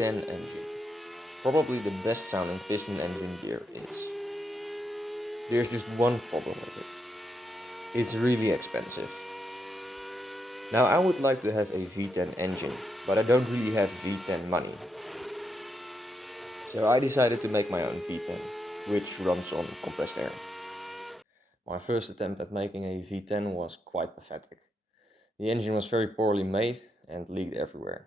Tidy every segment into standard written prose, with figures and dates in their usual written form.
V10 engine. Probably the best sounding piston engine there is. There's just one problem with it. It's really expensive. Now I would like to have a V10 engine, but I don't really have V10 money. So I decided to make my own V10, which runs on compressed air. My first attempt at making a V10 was quite pathetic. The engine was very poorly made and leaked everywhere.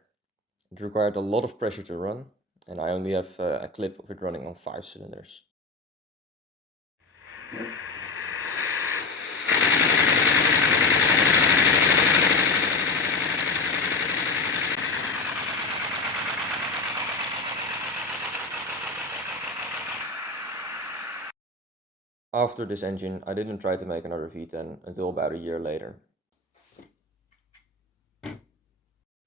It required a lot of pressure to run, and I only have a clip of it running on 5 cylinders. After this engine, I didn't try to make another V10 until about a year later.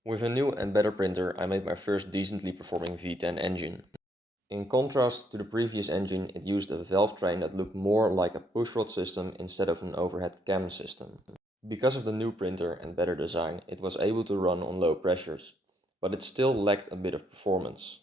With a new and better printer, I made my first decently performing V10 engine. In contrast to the previous engine, it used a valve train that looked more like a pushrod system instead of an overhead cam system. Because of the new printer and better design, it was able to run on low pressures, but it still lacked a bit of performance.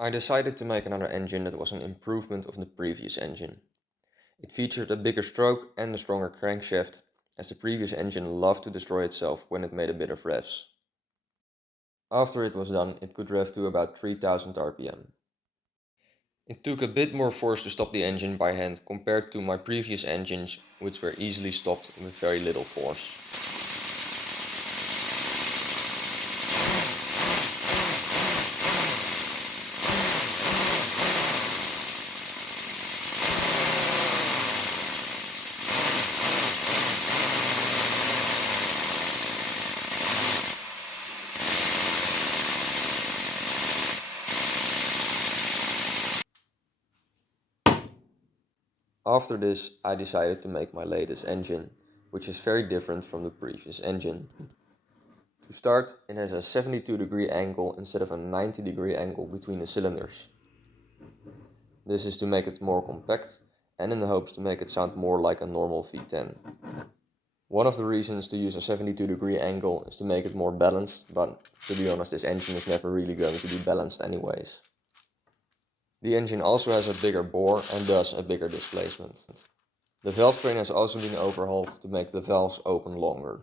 I decided to make another engine that was an improvement of the previous engine. It featured a bigger stroke and a stronger crankshaft, as the previous engine loved to destroy itself when it made a bit of revs. After it was done, it could rev to about 3000 rpm. It took a bit more force to stop the engine by hand compared to my previous engines, which were easily stopped with very little force. After this, I decided to make my latest engine, which is very different from the previous engine. To start, it has a 72-degree angle instead of a 90-degree angle between the cylinders. This is to make it more compact and in the hopes to make it sound more like a normal V10. One of the reasons to use a 72-degree angle is to make it more balanced, but to be honest, this engine is never really going to be balanced anyways. The engine also has a bigger bore and thus a bigger displacement. The valve train has also been overhauled to make the valves open longer.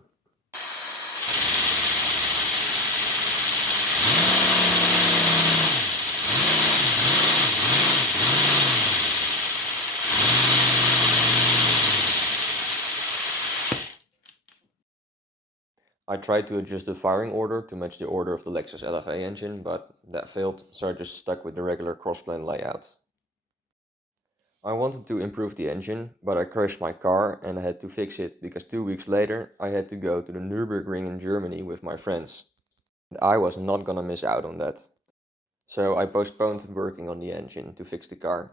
I tried to adjust the firing order to match the order of the Lexus LFA engine, but that failed, so I just stuck with the regular crossplane layout. I wanted to improve the engine, but I crashed my car and I had to fix it because 2 weeks later I had to go to the Nürburgring in Germany with my friends. And I was not gonna miss out on that. So I postponed working on the engine to fix the car.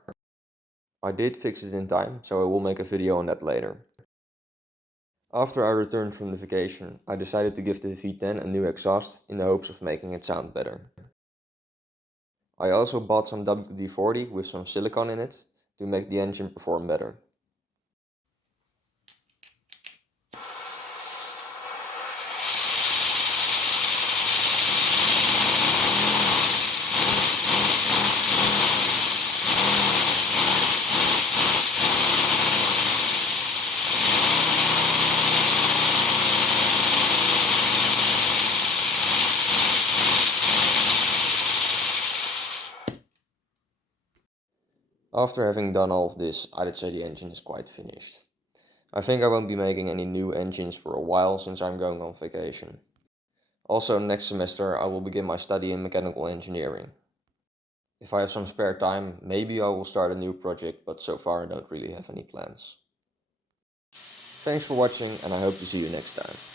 I did fix it in time, so I will make a video on that later. After I returned from the vacation, I decided to give the V10 a new exhaust in the hopes of making it sound better. I also bought some WD-40 with some silicone in it to make the engine perform better. After having done all of this, I'd say the engine is quite finished. I think I won't be making any new engines for a while since I'm going on vacation. Also, next semester I will begin my study in mechanical engineering. If I have some spare time, maybe I will start a new project, but so far I don't really have any plans. Thanks for watching and I hope to see you next time.